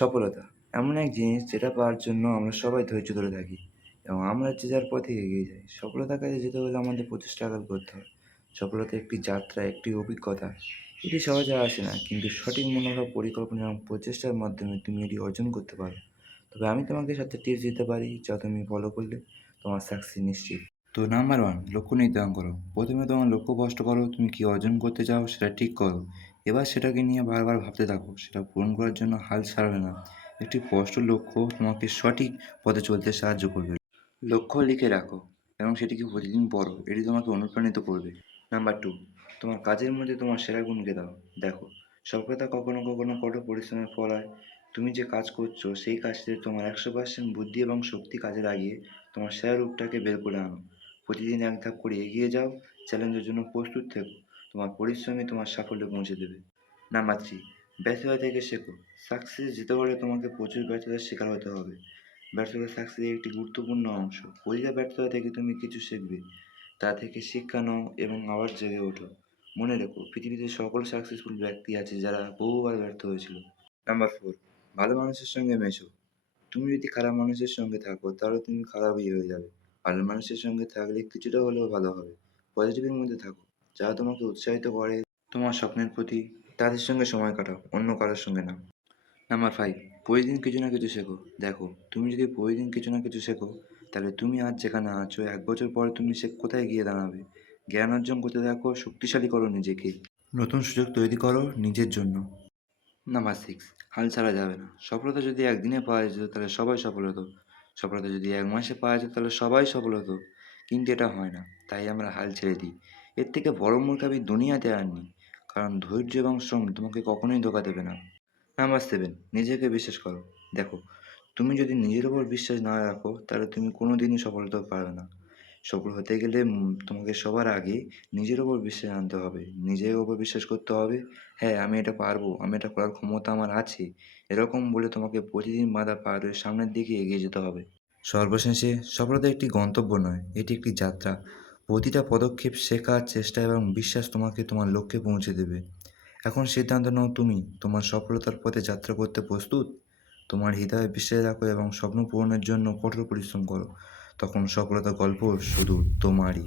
সফলতা এমন এক জিনিস যেটা পাওয়ার জন্য আমরা সবাই ধৈর্য ধরে থাকি এবং আমরা যে যার পথে এগিয়ে যাই। সফলতার কাছে যেতে হলে আমাদের প্রচেষ্টা স্ট্রাগল করতে হয়। সফলতা একটি যাত্রা, একটি অভিজ্ঞতা। এটি সহজে আসে না, কিন্তু সঠিক মনোভাব, পরিকল্পনা এবং প্রচেষ্টার মাধ্যমে তুমি এটি অর্জন করতে পারো। তবে আমি তোমাকে 7টা টিপস দিতে পারি যা তুমি ফলো করলে তোমার সাকসেস নিশ্চিত। তো নাম্বার 1, লক্ষ্য নির্ধারণ করো। প্রথমে তোমার লক্ষ্য স্পষ্ট করো, তুমি কী অর্জন করতে চাও সেটা ঠিক করো। এবার সেটাকে নিয়ে বারবার ভাবতে থাকো, সেটা পূরণ করার জন্য হাল ছাড়বে না। একটি স্পষ্ট লক্ষ্য তোমাকে সঠিক পথে চলতে সাহায্য করবে। লক্ষ্য লিখে রাখো এবং সেটিকে প্রতিদিন পড়ো, এটি তোমাকে অনুপ্রাণিত করবে। নাম্বার 2, তোমার কাজের মধ্যে তোমার সেরা গুণকে দাও। দেখো, সফলতা কখনো কখনো কঠোর পরিশ্রমের ফল হয়। তুমি যে কাজ করছো সেই কাজটিতে তোমার 100% বুদ্ধি এবং শক্তি কাজে লাগিয়ে তোমার সেরা রূপটাকে বের করে আনো। প্রতিদিন এক ধাপ করে এগিয়ে যাও, চ্যালেঞ্জের জন্য প্রস্তুত থেকো। তোমার পরিশ্রমই তোমার সাফল্যে পৌঁছে দেবে। নাম্বার 3, ব্যর্থতা থেকে শেখো। সাকসেস যেতে হলে তোমাকে প্রচুর ব্যর্থতার শিকার হতে হবে। ব্যর্থতা সাকসেসের একটি গুরুত্বপূর্ণ অংশ। প্রতিটা ব্যর্থতা থেকে তুমি কিছু শিখবে, তা থেকে শিক্ষা নাও এবং আবার জেগে ওঠো। মনে রেখো, পৃথিবীতে সকল সাকসেসফুল ব্যক্তি আছে যারা বহুবার ব্যর্থ হয়েছিল। নাম্বার 4, ভালো মানুষের সঙ্গে মেশো। তুমি যদি খারাপ মানুষের সঙ্গে থাকো তাহলে তুমি খারাপই হয়ে যাবে। ভালো মানুষের সঙ্গে থাকলে কিছুটা হলেও ভালো হবে। পজিটিভের মধ্যে থাকো, যারা তোমাকে উৎসাহিত করে তোমার স্বপ্নের প্রতি। তাদের সঙ্গে সময় কাটাও, অন্য কারোর সঙ্গে না। নাম্বার 5, প্রতিদিন কিছু না কিছু শেখো। দেখো, তুমি যদি প্রতিদিন কিছু না কিছু শেখো, তাহলে তুমি আজ যেখানে আছো 1 বছর পরে তুমি সে কোথায় গিয়ে দাঁড়াবে। জ্ঞান অর্জন করতে থাকো, শক্তিশালী করো নিজেকে। নতুন সুযোগ তৈরি করো নিজের জন্য। নাম্বার 6, হাল ছাড়া যাবে না। সফলতা যদি একদিনে পাওয়া যেত তাহলে সবাই সফল হতো। সফলতা যদি 1 মাসে পাওয়া যেত তাহলে সবাই সফল হতো। কিন্তু এটা হয় না। তাই আমরা হাল ছেড়ে দিই। এর থেকে বড় মূর্খামি দুনিয়াতে আর নেই। কারণ ধৈর্য এবং শ্রম তোমাকে কখনোই ধোঁকা দেবে না। নাম্বার 7, নিজেকে বিশ্বাস করো। দেখো, তুমি যদি নিজের উপর বিশ্বাস না রাখো তাহলে তুমি কোনোদিনই সফল হতে পারবে না। সফল হতে গেলে তোমাকে সবার আগে নিজের উপর বিশ্বাস আনতে হবে। নিজের উপর বিশ্বাস করতে হবে, হ্যাঁ, আমি এটা পারবো, আমি এটা করার ক্ষমতা আমার আছে। এরকম বলে তোমাকে প্রতিদিন বাধা পার হয়ে সামনের দিকে এগিয়ে যেতে হবে। সর্বশেষে, সফলতা একটি গন্তব্য নয়, এটি একটি যাত্রা। প্রতিটা পদক্ষেপ, শেখার চেষ্টা এবং বিশ্বাস তোমাকে তোমার লক্ষ্যে পৌঁছে দেবে। এখন সিদ্ধান্ত নাও, তুমি তোমার সফলতার পথে যাত্রা করতে প্রস্তুত? তোমার হৃদয়ে বিশ্বাস রাখো এবং স্বপ্ন পূরণের জন্য কঠোর পরিশ্রম করো। তখন সফলতার গল্প শুধু তোমারই।